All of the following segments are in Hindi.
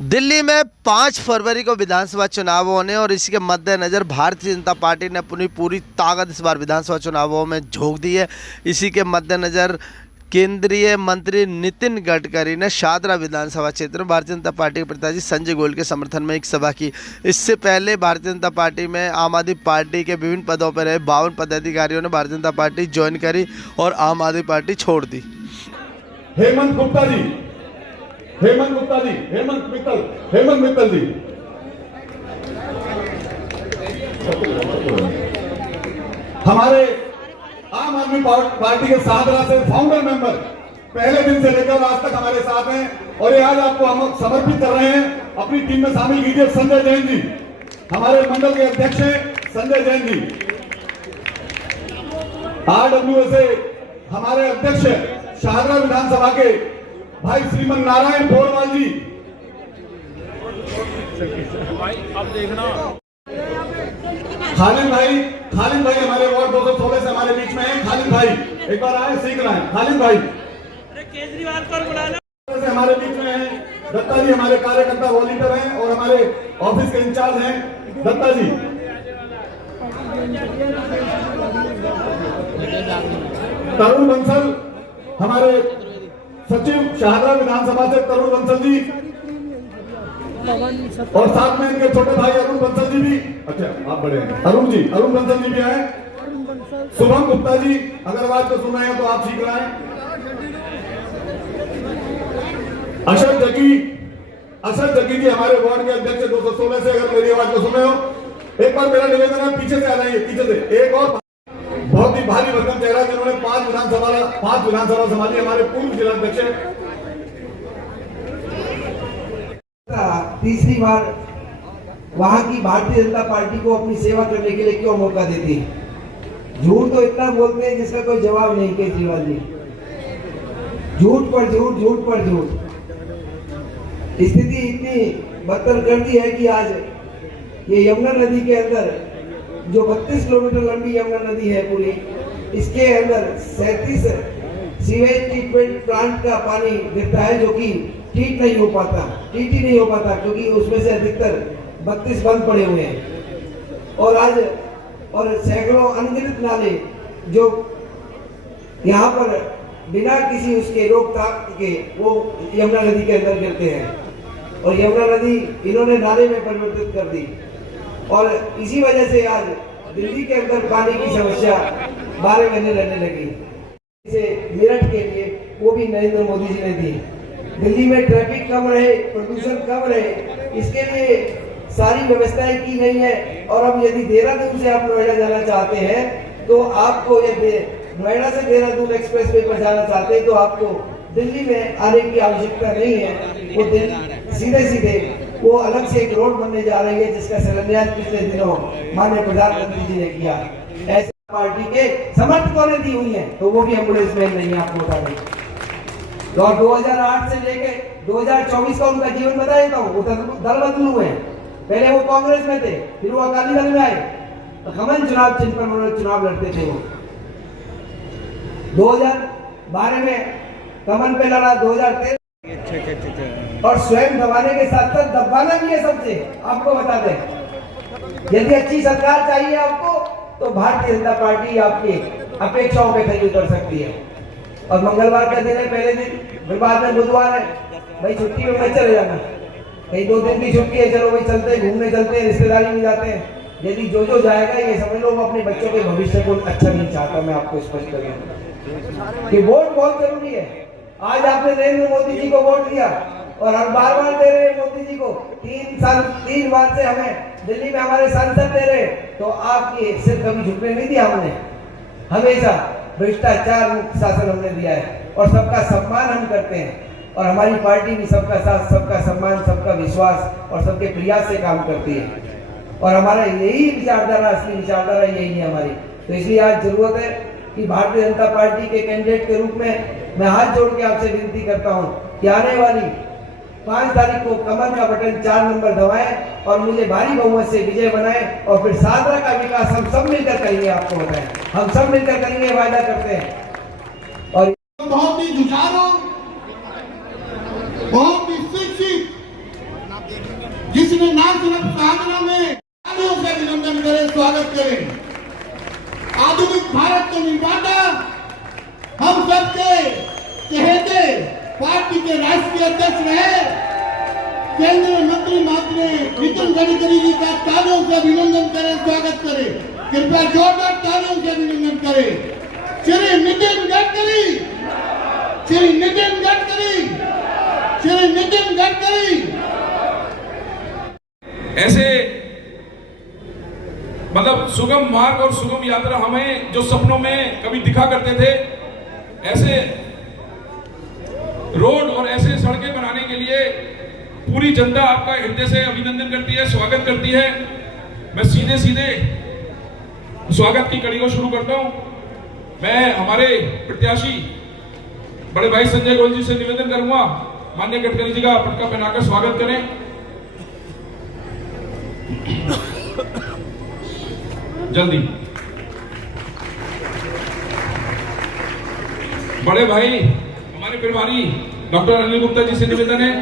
दिल्ली में 5 फरवरी को विधानसभा चुनाव होने और इसी के मद्देनज़र भारतीय जनता पार्टी ने अपनी पूरी ताकत इस बार विधानसभा चुनावों में झोंक दी है। इसी के मद्देनज़र केंद्रीय मंत्री नितिन गडकरी ने शादरा विधानसभा क्षेत्र में भारतीय जनता पार्टी के प्रत्याशी संजय गोयल के समर्थन में एक सभा की। इससे पहले भारतीय जनता पार्टी में आम आदमी पार्टी के विभिन्न पदों पर रहे 52 पदाधिकारियों ने भारतीय जनता पार्टी ज्वाइन करी और आम आदमी पार्टी छोड़ दी। हेमंत गुप्ता जी, हेमंत मित्तल जी, हमारे आम आदमी पार्टी के शादरा से फाउंडर मेंबर, पहले दिन से लेकर आज तक हमारे साथ हैं और ये आज आपको हम समर्पित कर रहे हैं। अपनी टीम में शामिल कीजिए संजय जैन जी, हमारे मंडल के अध्यक्ष हैं संजय जैन जी। RWA हमारे अध्यक्ष शादरा विधानसभा के भाई श्रीमन नारायण बोरवाल जी। अब देखना खालिद भाई हमारे वार्ड 216 से हमारे बीच में हैं। खालिद भाई एक बार आए, सीख रहे हैं। खालिद भाई केजरीवाल को बुला लो। से हमारे बीच में हैं। दत्ता जी हमारे कार्यकर्ता वॉलंटियर हैं और हमारे ऑफिस के इंचार्ज हैं दत्ता जी। तरुण बंसल हमारे सचिव शाहदरा विधानसभा से तरुण बंसल जी और साथ में इनके छोटे भाई अरुण बंसल जी भी। अच्छा आप बड़े हैं अरुण बंसल जी भी आए। शुभम गुप्ता जी अगर आवाज को सुन रहे हैं तो आप सीख रहे हैं। अशरफ जकी जी हमारे वार्ड के अध्यक्ष 216 से, अगर मेरी आवाज को सुन रहे हो एक बार मेरा निवेदन है पीछे से आ जाइए, पीछे से। एक और बहुत ही भारी भरकम चेहरा जिन्होंने 5 विधानसभा संभाली, हमारे पूर्व जिलाध्यक्ष। तीसरी बार वहां की भारतीय जनता पार्टी को अपनी सेवा करने के लिए क्यों मौका देती है? झूठ तो इतना बोलते हैं जिसका कोई जवाब नहीं केजरीवाल जी। झूठ पर झूठ। स्थिति इतनी बदतर कर दी है कि आज ये यमुना नदी के अंदर जो 32 किलोमीटर लंबी यमुना नदी है पूरी, इसके अंदर 37 सीवेज ट्रीटमेंट प्लांट का पानी गिरता है जो कि ट्रीट नहीं हो पाता क्योंकि उसमें से अधिकतर 32 बंद पड़े हुए हैं। और सैकड़ों अनगिनत नाले जो यहाँ पर बिना किसी उसके रोकथाम के वो यमुना नदी के अंदर गिरते हैं और यमुना नदी इन्होंने नाले में परिवर्तित कर दी। और इसी वजह से आज दिल्ली के अंदर पानी की समस्या 12 महीने रहने लगी। इसे मेरठ के लिए वो भी नरेंद्र मोदी जी ने दी। दिल्ली में ट्रैफिक कम रहे, प्रदूषण कम रहे, इसके लिए सारी व्यवस्थाएं की गई है। और अब यदि देहरादून से आप नोएडा जाना चाहते हैं तो आपको, यदि नोएडा से देहरादून एक्सप्रेस वे पर जाना चाहते हैं तो आपको दिल्ली में आने की आवश्यकता नहीं है। वो सीधे वो अलग से एक रोड बनने जा रही है जिसका शिलान्यास पिछले दिनों माननीय प्रधानमंत्री जी ने किया। ऐसे पार्टी के समर्थकों ने दी हुई है तो वो भी एम्बुलेंस मैन नहीं है, आपको बता दें। तो 2008 से लेके 2024 का उनका जीवन बताया था, वो दल बदल हुए हैं। पहले वो कांग्रेस में थे, फिर वो अकाली दल में आए, कमल चुनाव चिन्ह पर उन्होंने चुनाव लड़ते थे। वो 2012 में कमल पे लड़ा, 2013 और स्वयं दबाने के साथ साथ दबाना भी है सबसे। आपको बता दें, यदि अच्छी सरकार चाहिए आपको तो भारतीय जनता पार्टी आपकी अपेक्षाओं पे खरी उतर सकती है। और मंगलवार का दिन है, पहले दिन, फिर बाद में बुधवार है, भाई छुट्टी में मत चले जाना। कहीं 2 दिन की छुट्टी है, चलो भाई चलते हैं, घूमने चलते हैं, रिश्तेदारी में जाते हैं। यदि जो जाएगा ये समझ लो वो अपने बच्चों के भविष्य को अच्छा नहीं चाहता। मैं आपको स्पष्ट कर दूं कि वोट बहुत जरूरी है। आज आपने नरेंद्र मोदी जी को वोट दिया और हम बार दे रहे हैं मोदी जी को। 3 बार से हमें दिल्ली में हमारे सांसद दे रहे, तो आपकी सिर्फ कभी झुकने नहीं दिया हमने। हमेशा भ्रष्टाचार मुक्त शासन हमने दिया है और सबका सम्मान हम करते हैं। और हमारी पार्टी भी सबका साथ, सबका सम्मान, सबका विश्वास और सबके प्रयास से काम करती है। और हमारा यही विचारधारा, असली विचारधारा यही है हमारी। तो इसलिए आज जरूरत है कि भारतीय जनता पार्टी के कैंडिडेट के रूप में मैं हाथ जोड़ के आपसे विनती करता हूं कि आने वाली 5 तारीख को कमल का बटन 4 नंबर दबाएं और मुझे भारी बहुमत से विजय बनाएं और फिर शादरा का विकास हम सब मिलकर करेंगे। आपको बताएं, हम सब मिलकर करेंगे, वायदा करते हैं। और बहुत ही जुझारू, बहुत ही शिक्षित जिसने ना सिर्फ साधना में तालियों से अभिनंदन करें, स्वागत करें। आधुनिक भारत के निर्माता, हम सबके चहेते पार्टी के राष्ट्रीय अध्यक्ष रहे केंद्रीय मंत्री माननीय नितिन गडकरी जी का तालियों से अभिनंदन करें, स्वागत करें। कृपया जोरदार तालियों से अभिनंदन करें। श्री नितिन गडकरी, श्री नितिन गडकरी, श्री नितिन गडकरी। ऐसे मतलब सुगम मार्ग और सुगम यात्रा हमें जो सपनों में कभी दिखा करते थे, ऐसे रोड और ऐसे सड़कें बनाने के लिए पूरी जनता आपका हृदय से अभिनंदन करती है, स्वागत करती है। मैं सीधे सीधे स्वागत की कड़ी को शुरू करता हूं। मैं हमारे प्रत्याशी बड़े भाई संजय गोयल जी से निवेदन करूंगा, माननीय गडकरी जी का पटका पहनाकर स्वागत करें। जल्दी। बड़े भाई हमारे प्रभारी डॉक्टर अनिल गुप्ता जी से निवेदन है।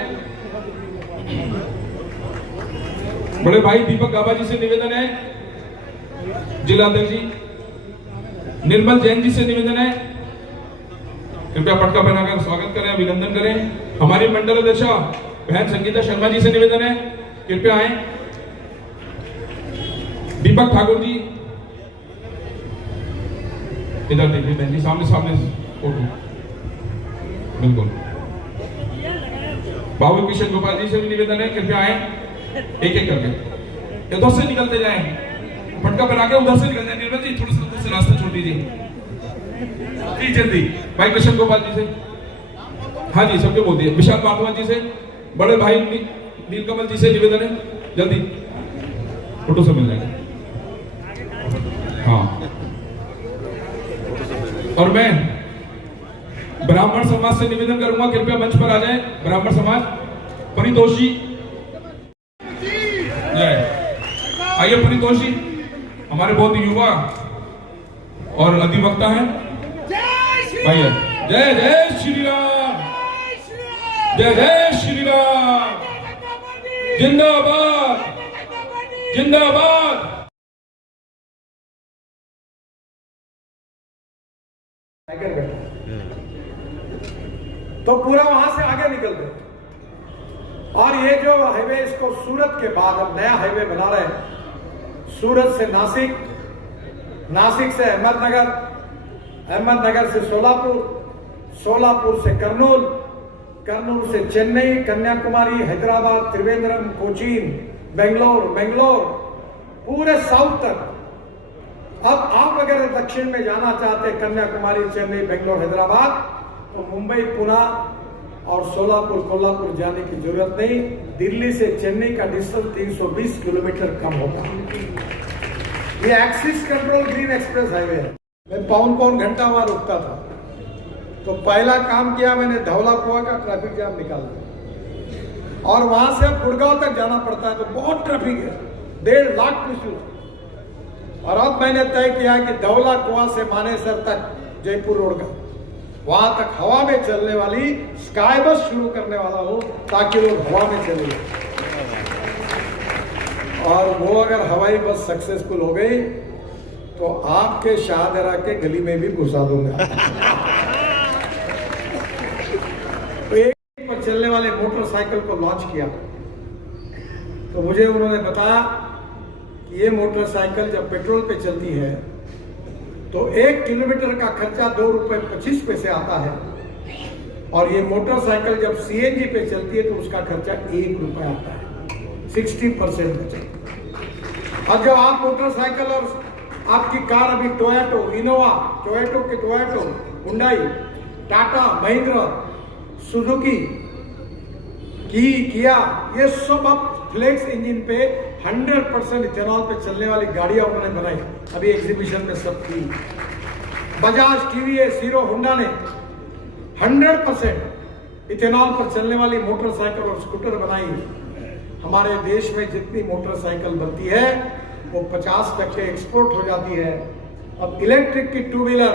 बड़े भाई दीपक गाबा जी से निवेदन है। जिला अध्यक्ष जी निर्मल जैन जी से निवेदन है, कृपया पटका पहनाकर स्वागत करें, अभिनंदन करें। हमारी मंडल अध्यक्षा बहन संगीता शर्मा जी से निवेदन है, कृपया आए। दीपक ठाकुर जी इधर देखिए बहन जी, सामने सामने फोटो, बिल्कुल। बाबू किशन गोपाल जी से भी निवेदन है, कृपया आए, एक एक करके। इधर से निकलते जाएं, पटका बना के उधर से निकल जाए। निर्मल जी थोड़ा सा उधर से रास्ता छोड़ दीजिए जी, जल्दी। भाई किशन गोपाल जी से, हाँ जी सबके बोल दिए। विशाल पाठवा जी से, बड़े भाई नीलकमल जी से निवेदन है, जल्दी फोटो से मिल जाएगा। हाँ, और मैं ब्राह्मण समाज से निवेदन करूंगा, कृपया मंच पर आ जाएं। ब्राह्मण समाज परितोषी, आइए परितोषी, हमारे बहुत युवा और अधिवक्ता हैं। आइए। जय जय श्री राम, जय जय श्री राम, जिंदाबाद जिंदाबाद। तो पूरा वहां से आगे निकल गए। और ये जो हाईवे, इसको सूरत के बाद अब नया हाईवे बना रहे हैं। सूरत से नासिक, नासिक से अहमदनगर, अहमदनगर से सोलापुर, सोलापुर से कर्नूल, कर्नूल से चेन्नई, कन्याकुमारी, हैदराबाद, त्रिवेंद्रम, कोचीन, बेंगलोर, बेंगलोर, पूरे साउथ तक। अब आप अगर दक्षिण में जाना चाहते, कन्याकुमारी, चेन्नई, बेंगलोर, हैदराबाद, तो मुंबई, पुणे और सोलापुर, कोल्हापुर जाने की जरूरत नहीं। दिल्ली से चेन्नई का डिस्टेंस 320 किलोमीटर कम होगा। ये axis control green express highway है। मैं पौन घंटा वहां रुकता था, तो पहला काम किया मैंने, धौला कुआं का ट्रैफिक जाम निकाल दिया। और वहां से अब गुड़गांव तक जाना पड़ता है, तो बहुत ट्रैफिक है, 1.5 लाख पीछे। और अब मैंने तय किया कि धौला कुआं से मानेसर तक जयपुर रोड का, वहां तक हवा में चलने वाली स्काई बस शुरू करने वाला हूं, ताकि लोग हवा में चले। और वो अगर हवाई बस सक्सेसफुल हो गई तो आपके शाहदरा के गली में भी घुसा दूंगा। तो एक पर चलने वाले मोटरसाइकिल को लॉन्च किया, तो मुझे उन्होंने बताया कि ये मोटरसाइकिल जब पेट्रोल पे चलती है तो 1 किलोमीटर का खर्चा 2 रुपए 25 पैसे आता है, और ये मोटरसाइकिल जब सीएनजी पे चलती है तो उसका खर्चा 1 रुपए आता है, 60% बचत। और जब आप मोटरसाइकिल और आपकी कार, अभी टोयोटो, इनोवा, टोयोटो के Toyota, Hyundai, Tata, Mahindra, Suzuki, किया, ये सब अब फ्लेक्स इंजन पे 100% इथेनॉल पे चलने वाली गाड़ियां उन्होंने बनाई। अभी एग्जीबिशन में सब थी। बजाज, टीवीएस, हीरो, होंडा ने 100% इथेनॉल पर चलने वाली मोटरसाइकिल और स्कूटर बनाई। हमारे देश में जितनी मोटरसाइकिल बनती है वो 50% एक्सपोर्ट हो जाती है। अब इलेक्ट्रिक की 2 व्हीलर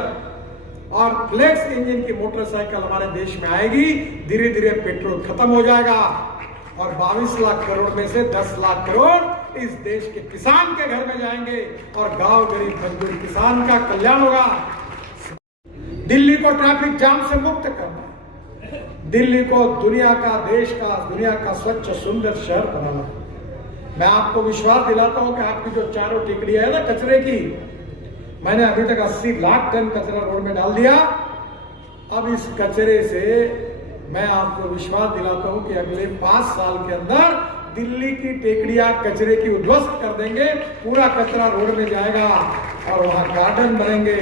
और फ्लेक्स इंजन की मोटरसाइकिल हमारे देश में आएगी। धीरे धीरे पेट्रोल खत्म हो जाएगा, और 22 लाख करोड़ में से 10 लाख करोड़ इस देश के किसान के घर में जाएंगे और गांव गरीब मजदूर किसान का कल्याण होगा। दिल्ली को ट्रैफिक जाम से मुक्त करना, दिल्ली को दुनिया का, देश का, दुनिया का स्वच्छ सुंदर शहर बनाना। मैं आपको विश्वास दिलाता हूं कि आपकी जो चारों टिकड़ियां है ना कचरे की, मैंने अभी तक 80 लाख टन कचरा रोड में डाल दिया। अब इस कचरे से मैं आपको विश्वास दिलाता हूं कि अगले 5 साल के अंदर दिल्ली की टेकड़ियां कचरे की उद्ध्वस्त कर देंगे। पूरा कचरा रोड में जाएगा और वहां गार्डन बनेंगे,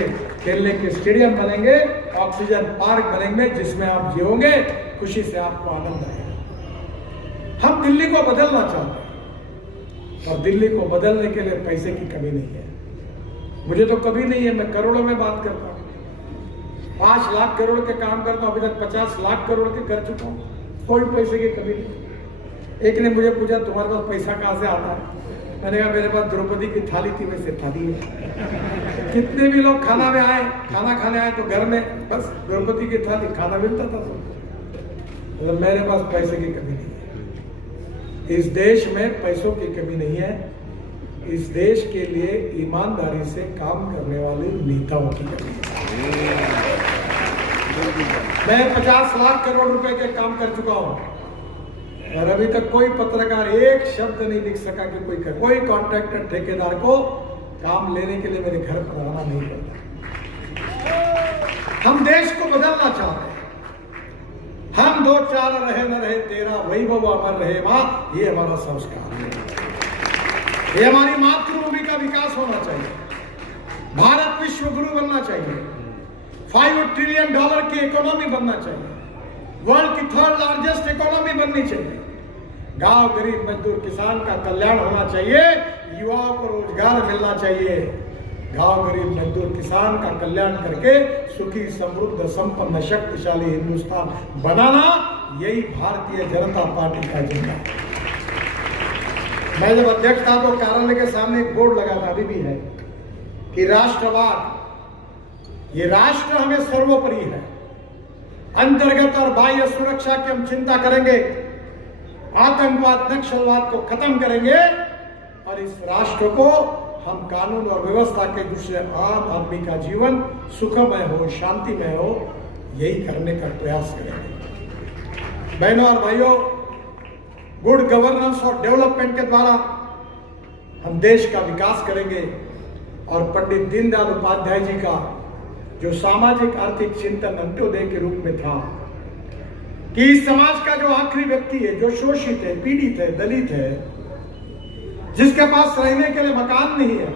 खेलने के स्टेडियम बनेंगे, ऑक्सीजन पार्क बनेंगे, जिसमें आप जियोगे, खुशी से आपको आनंद आएगा। हम दिल्ली को बदलना चाहते हैं और दिल्ली को बदलने के लिए पैसे की कमी नहीं है। मुझे तो कभी नहीं है, मैं करोड़ों में बात करता हूं। 5 लाख करोड़ के काम करता हूं, अभी तक 50 लाख करोड़ के कर चुका हूं, कोई पैसे की कमी नहीं। एक ने मुझे पूछा तुम्हारे पास पैसा कहां से आता है? मैंने कहा मेरे पास द्रौपदी की थाली थी, वैसे थाली है। कितने भी लोग खाना में आए, खाना खाने आए तो घर में बस द्रौपदी की थाली, खाना मिलता था सब। तो मेरे पास पैसे की कमी नहीं है। इस देश में पैसों की कमी नहीं है, इस देश के लिए ईमानदारी से काम करने वाले नेताओं की कमी है। मैं 50 लाख करोड़ रुपए के काम कर चुका हूं और अभी तक कोई पत्रकार एक शब्द नहीं लिख सका कि कोई कॉन्ट्रैक्टर ठेकेदार को काम लेने के लिए मेरे घर पर आना नहीं पड़ता। हम देश को बदलना चाहते हैं। हम 2-4 रहे न रहे तेरा वैभव अमर रहे मां, ये हमारा संस्कार है। ये हमारी मातृभूमि का विकास होना चाहिए। भारत विश्व गुरु बनना चाहिए। $5 ट्रिलियन की इकोनॉमी बनना चाहिए। वर्ल्ड की 3rd लार्जेस्ट इकोनॉमी बननी चाहिए। गांव गरीब मजदूर किसान का कल्याण होना चाहिए। युवाओं को रोजगार मिलना चाहिए। गांव गरीब मजदूर किसान का कल्याण करके सुखी समृद्ध संपन्न शक्तिशाली हिंदुस्तान बनाना, यही भारतीय जनता पार्टी का एजेंडा है। मैं जब अध्यक्ष था तो कार्यालय के सामने एक बोर्ड लगा था, अभी भी है, कि राष्ट्रवाद, ये राष्ट्र हमें सर्वोपरि है। अंतर्गत और बाह्य सुरक्षा की हम चिंता करेंगे, आतंकवाद नक्सलवाद को खत्म करेंगे और इस राष्ट्र को हम कानून और व्यवस्था के दूसरे आम आदमी का जीवन सुखमय हो, शांतिमय हो, यही करने का प्रयास करेंगे। बहनों और भाइयों, गुड गवर्नेंस और डेवलपमेंट के द्वारा हम देश का विकास करेंगे और पंडित दीनदयाल उपाध्याय जी का जो सामाजिक आर्थिक चिंतन अंत्योदय के रूप में था कि इस समाज का जो आखिरी व्यक्ति है, जो शोषित है, पीड़ित है, दलित है, जिसके पास रहने के लिए मकान नहीं है,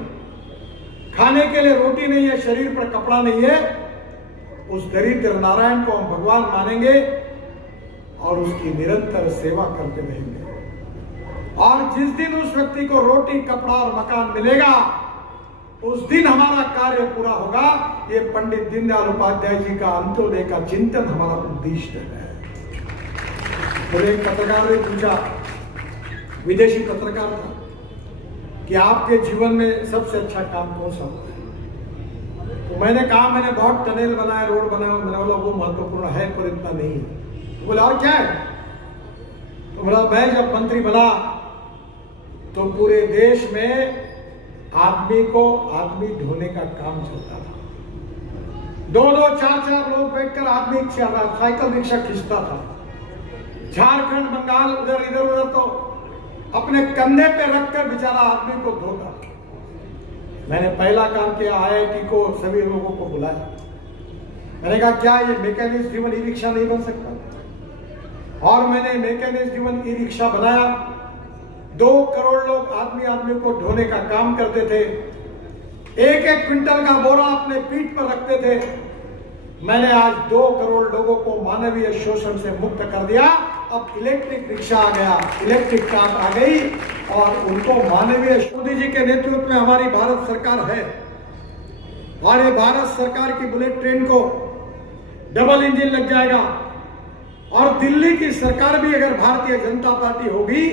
खाने के लिए रोटी नहीं है, शरीर पर कपड़ा नहीं है, उस दरिद्र नारायण को हम भगवान मानेंगे और उसकी निरंतर सेवा करते रहेंगे। और जिस दिन उस व्यक्ति को रोटी, कपड़ा और मकान मिलेगा, उस दिन हमारा कार्य पूरा होगा। ये पंडित दीनदयाल उपाध्याय जी का अंत्योदय का चिंतन हमारा उद्देश्य है। मुझे एक पत्रकार ने पूछा, विदेशी पत्रकार था, कि आपके जीवन में सबसे अच्छा काम कौन सा होता है? तो मैंने कहा मैंने बहुत टनल बनाए, रोड बनाए। मैंने बोला वो महत्वपूर्ण है पर इतना नहीं है। तो बोला और क्या है? तो बोला मैं जब मंत्री बना तो पूरे देश में आदमी को आदमी ढोने का काम चलता था। 2-2, 4-4 लोग बैठकर आदमी साइकिल रिक्शा खींचता था। झारखंड, बंगाल, उधर इधर उधर तो अपने कंधे पे रखकर बेचारा आदमी को धोता। मैंने पहला काम किया, IIT को सभी लोगों को बुलाया। मैंने कहा क्या ये मैकेनिक्स ड्रिवन ई रिक्शा नहीं बन सकता? और मैंने मैकेनिक्स ड्रिवन ई रिक्शा बनाया। 2 करोड़ लोग आदमी को ढोने का काम करते थे। 1-1 क्विंटल का बोरा अपने पीठ पर रखते थे। मैंने आज 2 करोड़ लोगों को मानवीय शोषण से मुक्त कर दिया। अब इलेक्ट्रिक रिक्शा आ गया, इलेक्ट्रिक कार आ गई और उनको मानवीय। मोदी जी के नेतृत्व में हमारी भारत सरकार है और ये भारत सरकार की बुलेट ट्रेन को डबल इंजन लग जाएगा। और दिल्ली की सरकार भी अगर भारतीय जनता पार्टी होगी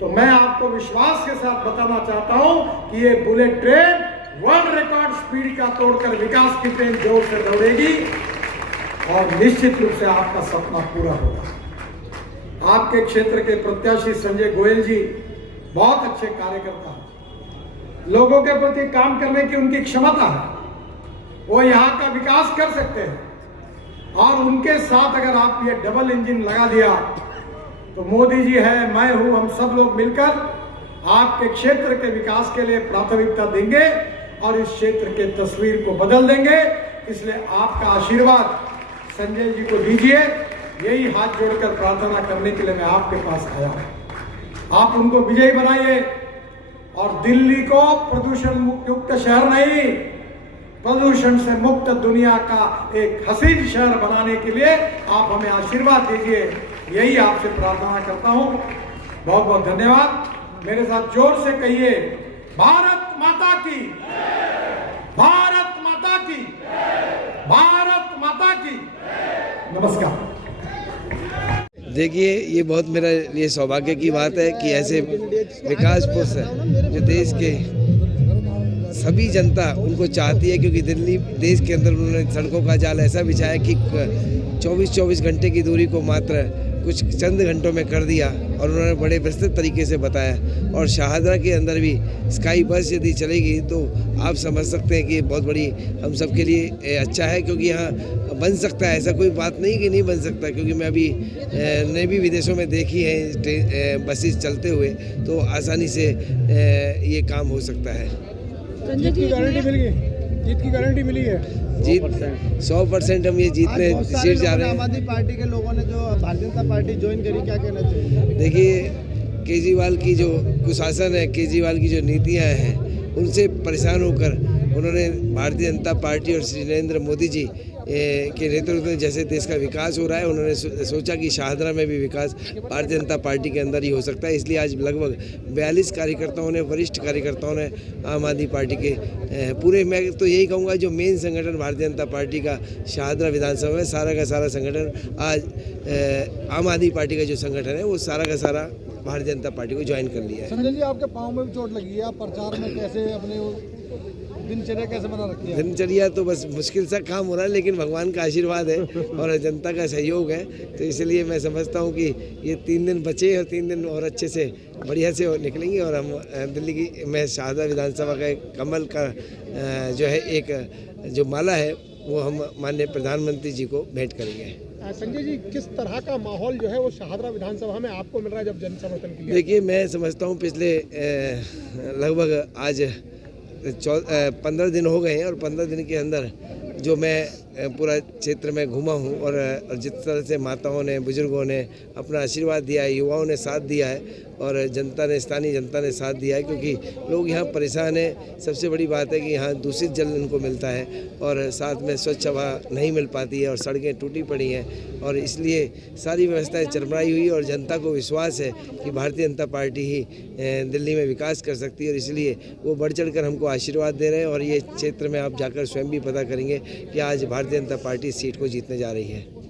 तो मैं आपको विश्वास के साथ बताना चाहता हूं कि ये bullet train world record speed का तोड़कर विकास की ट्रेन जोर से दौड़ेगी और निश्चित रूप से आपका सपना पूरा होगा। आपके क्षेत्र के प्रत्याशी संजय गोयल जी बहुत अच्छे कार्यकर्ता हैं। लोगों के प्रति काम करने की उनकी क्षमता है, वो यहाँ का विकास कर सकते हैं। और उनके साथ अगर आप ये डबल इंजन लगा दिया तो मोदी जी है, मैं हूं, हम सब लोग मिलकर आपके क्षेत्र के विकास के लिए प्राथमिकता देंगे और इस क्षेत्र के तस्वीर को बदल देंगे। इसलिए आपका आशीर्वाद संजय जी को दीजिए, यही हाथ जोड़कर प्रार्थना करने के लिए मैं आपके पास आया हूं। आप उनको विजयी बनाइए और दिल्ली को प्रदूषण मुक्त शहर नहीं, प्रदूषण से मुक्त दुनिया का एक हसीन शहर बनाने के लिए आप हमें आशीर्वाद दीजिए, यही आपसे प्रार्थना करता हूं। बहुत बहुत धन्यवाद। मेरे साथ जोर से कहिए, भारत माता की, भारत माता की, भारत माता की। नमस्कार। देखिए, ये बहुत मेरे लिए सौभाग्य की बात है कि ऐसे विकास पुरुष जो देश के सभी जनता उनको चाहती है, क्योंकि दिल्ली देश के अंदर उन्होंने सड़कों का जाल ऐसा बिछाया कि 24-24 घंटे की दूरी को मात्र कुछ चंद घंटों में कर दिया और उन्होंने बड़े विस्तृत तरीके से बताया। और शाहदरा के अंदर भी स्काई बस यदि चलेगी तो आप समझ सकते हैं कि बहुत बड़ी हम सब के लिए अच्छा है, क्योंकि यहाँ बन सकता है, ऐसा कोई बात नहीं कि नहीं बन सकता, क्योंकि मैं अभी ने भी विदेशों में देखी है बसेस चलते हुए, तो आसानी से ये काम हो सकता है। जीत की गारंटी मिल गई, जीत की गारंटी मिली है, जीत 100% हम ये जीतने सीट जा रहे हैं। आम आदमी पार्टी के लोगों ने जो भारतीय जनता पार्टी ज्वाइन करी, क्या कहना चाहिए? देखिए, केजरीवाल की जो कुशासन है, केजरीवाल की जो नीतियां हैं, उनसे परेशान होकर उन्होंने भारतीय जनता पार्टी और श्री नरेंद्र मोदी जी के नेतृत्व में जैसे देश का विकास हो रहा है, उन्होंने सोचा कि शाहदरा में भी विकास भारतीय जनता पार्टी के अंदर ही हो सकता है। इसलिए आज लगभग 42 कार्यकर्ताओं ने, वरिष्ठ कार्यकर्ताओं ने आम आदमी पार्टी के पूरे, मैं तो यही कहूँगा जो मेन संगठन भारतीय जनता पार्टी का शाहदरा विधानसभा में सारा का सारा संगठन, आज आम आदमी पार्टी का जो संगठन है वो सारा का सारा भारतीय जनता पार्टी को ज्वाइन कर लिया है। संजय जी, आपके पाँव में भी चोट लगी है, आप प्रचार में कैसे अपने दिनचर्या कैसे बना रखी है? दिनचर्या तो बस मुश्किल सा काम हो रहा है, लेकिन भगवान का आशीर्वाद है और जनता का सहयोग है, तो इसलिए मैं समझता हूँ कि ये 3 दिन बचे और 3 दिन और अच्छे से बढ़िया से निकलेंगे और हम दिल्ली की मैं शाहदरा विधानसभा का एक कमल का जो है एक जो माला है वो हम माननीय प्रधानमंत्री जी को भेंट करेंगे। संजय जी, किस तरह का माहौल जो है वो शाहदरा विधानसभा में आपको मिल रहा है जब जन समर्थन के लिए? देखिए, मैं समझता हूँ पिछले लगभग आज 15 दिन हो गए हैं और 15 दिन के अंदर जो मैं पूरा क्षेत्र में घूमा हूँ और जिस तरह से माताओं ने, बुजुर्गों ने अपना आशीर्वाद दिया है, युवाओं ने साथ दिया है और जनता ने, स्थानीय जनता ने साथ दिया है, क्योंकि लोग यहाँ परेशान हैं। सबसे बड़ी बात है कि यहाँ दूषित जल इनको मिलता है और साथ में स्वच्छ हवा नहीं मिल पाती है और सड़कें टूटी पड़ी हैं और इसलिए सारी व्यवस्थाएं चरमराई हुई और जनता को विश्वास है कि भारतीय जनता पार्टी ही दिल्ली में विकास कर सकती है और इसलिए वो बढ़ चढ़ कर हमको आशीर्वाद दे रहे हैं। और ये क्षेत्र में आप जाकर स्वयं भी पता करेंगे कि आज भारतीय जनता पार्टी इस सीट को जीतने जा रही है।